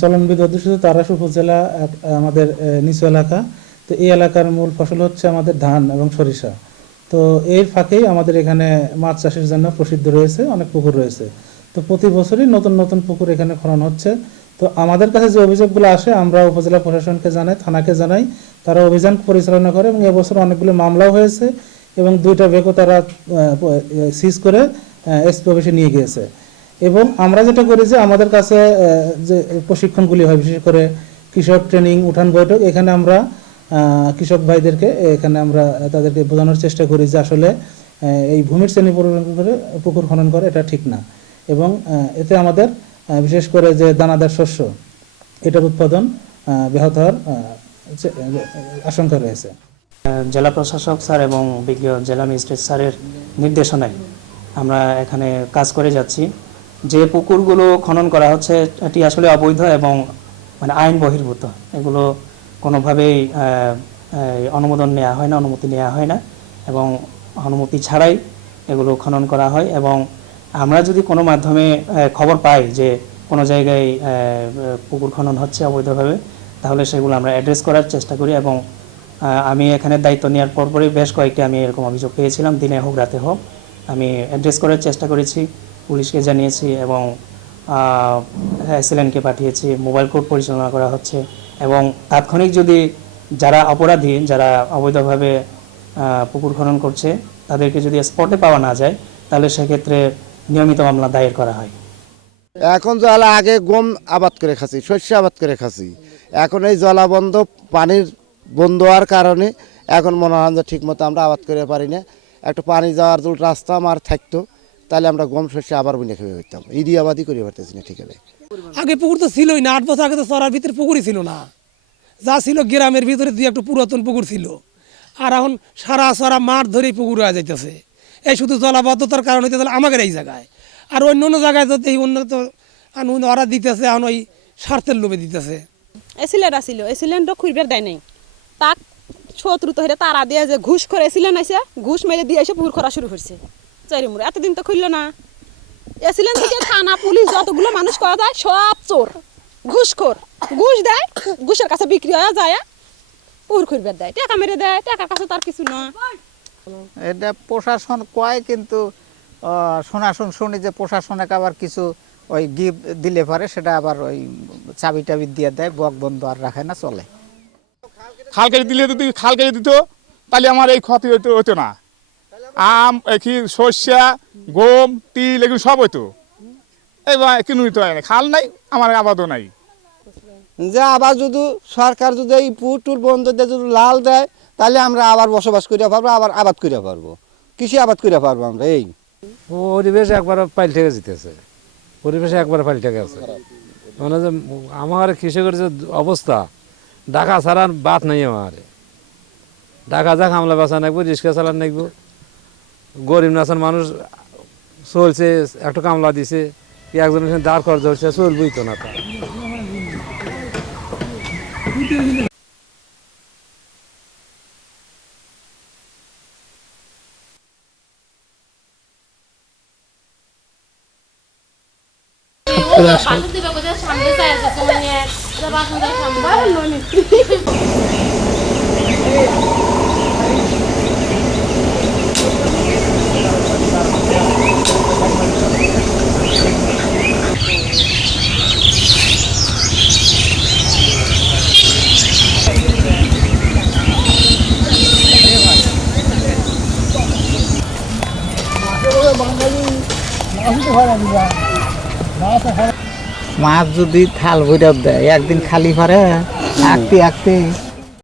চলনবিদ অধ্যুষিত তারাস উপজেলা আমাদের নিচু এলাকা। তো এই এলাকার মূল ফসল হচ্ছে আমাদের ধান এবং সরিষা। তো এর ফাঁকেই আমাদের এখানে মাছ চাষের জন্য প্রসিদ্ধ রয়েছে, অনেক পুকুর রয়েছে। তো প্রতি বছরই নতুন নতুন পুকুর এখানে খনন হচ্ছে। তো আমাদের কাছে যে অভিযোগগুলো আসে, আমরা উপজেলা প্রশাসনকে জানাই, থানাকে জানাই। তারা অভিযান পরিচালনা করে এবং এবছর অনেকগুলো মামলাও হয়েছে এবং দুইটা বেকও তারা সিজ করে এসপি অফিসে নিয়ে গিয়েছে। এবং আমরা যেটা করি যে আমাদের কাছে যে প্রশিক্ষণগুলি হয়, বিশেষ করে কৃষক ট্রেনিং, উঠান বৈঠক, এখানে আমরা কৃষক ভাইদেরকে, এখানে আমরা তাদেরকে বোঝানোর চেষ্টা করি যে আসলে এই ভূমির শ্রেণি করে পুকুর খনন করে এটা ঠিক না। এবং এতে আমাদের বিশেষ করে যে দানাদার শস্য, এটার উৎপাদন ব্যাহত হওয়ার আশঙ্কা রয়েছে। জেলা প্রশাসক স্যার এবং বিজ্ঞ জেলা ম্যাজিস্ট্রেট স্যারের নির্দেশনায় আমরা এখানে কাজ করে যাচ্ছি। যে পুকুরগুলো খনন করা হচ্ছে, এটি আসলে অবৈধ এবং মানে আইন বহির্ভূত। এগুলো কোনোভাবেই অনুমোদন নেওয়া হয় না, অনুমতি নেওয়া হয় না এবং অনুমতি ছাড়াই এগুলো খনন করা হয় এবং আমরা যদি কোনো মাধ্যমে খবর পাই যে কোনো জায়গায় পুকুর খনন হচ্ছে অবৈধভাবে, তাহলে সেগুলো আমরা অ্যাড্রেস করার চেষ্টা করি এবং আমি এখানে দায়িত্ব নেওয়ার পরপরই বেশ কয়েকটি আমি এরকম অভিযোগ পেয়েছিলাম। দিনে হোক, রাতে হোক, আমি অ্যাড্রেস করার চেষ্টা করেছি। পুলিশকে জানিয়েছি এবং এসএলএনকে পাঠিয়েছি, মোবাইল কোর্ট পরিচালনা করা হচ্ছে এবং তাৎক্ষণিক যদি যারা অপরাধী, যারা অবৈধভাবে পুকুর খনন করছে, তাদেরকে যদি স্পটে পাওয়া না যায়, তাহলে সেক্ষেত্রে নিয়মিত মামলা দায়ের করা হয়। এখন জলা আগে গম আবাদ করে খাচ্ছি শস্য আবাদ করে খাচ্ছি এখন এই জলাবন্ধ পানির বন্ধ হওয়ার কারণে এখন মনে হয় যে ঠিক মতো আমরা আবাদ করে পারি না। একটা পানি যাওয়ার রাস্তা আমার থাকতো। তাহলে আমরা গম শস্য আবার বুনে খেয়ে হইতাম। ইডি আবাদই করে পারতেছি না ঠিক আছে আগে পুকুর তো ছিলই না আট বছর আগে তো চরার ভিতরে পুকুরই ছিল না। যা ছিল গ্রামের ভিতরে দুই একটা পুরাতন পুকুর ছিল। আর এখন সারা সারা মাঠ ধরেই পুকুর হয়ে যাইতেছে। এই শুধু জলাবদ্ধতার কারণ হইতে তাহলে আমাদের এই জায়গায়। আর অন্য অন্য জায়গায় যদি অন্য ওরা দিতেছে এখন ওই স্বার্থের লোভে দিতেছে। এসিলেন্ট আসিল এসিলেন্ট খুঁজবার দেয় নাই। তাক শত্রু তো তারা দিয়ে যে ঘুষ করে এসিলেন্ট আসে ঘুষ মেরে দিয়ে এসে পুকুর করা শুরু করছে। চারি মুড়ে এতদিন তো খুললো না। এসিলেন্ট থেকে থানা পুলিশ যতগুলো মানুষ করা যায় সব চোর ঘুষখোর। ঘুষ দেয় ঘুষের কাছে বিক্রি হয়ে যায় পুকুর খুঁজবার দেয় টাকা মেরে দেয় টাকার কাছে তার কিছু না। এটা প্রশাসন কয় কিন্তু আহ, শোনাশুন শুনি যে প্রশাসনকে আবার কিছু ওই গিফট দিলে পারে সেটা আবার ওই চাবি টাবি দিয়ে দেয় বক বন্ধ আর রাখে না চলে। খাল কেটে দিলে যদি খাল কেটে দিত তাহলে আমার এই ক্ষতি হইতো হতো না। আম কি সর্ষা গম তিল এগুলো সব হইতো। এবার কিনে হইতো না খাল নাই আমার আবাদও নাই। যে আবার যদি সরকার যদি এই পুটুর বন্ধ দিয়ে যদি লাল দেয় তাহলে আমরা আবার বসবাস করে পারব আবার আবাদ করে পারব। কৃষি আবাদ করে পারব আমরা এই? পরিবেশ একবার পাল্টে যেতেছে পরিবেশ একবার পাল্টে গেছে মানে যে আমার কৃষকের যে অবস্থা ঢাকা ছাড়ার বাত নাই আমার। ঢাকা যা কামলা বাসা নাকবো রিক্সা চালান নাকবো। গরিব নাচার মানুষ চলছে একটু কামলা দিছে কি একজনের সঙ্গে দাঁড় খরচ হচ্ছে চলবই তো না তা মাছ যদি থাল ভৈরব দেয় একদিন খালি ভরে আঁকতে আঁকতে।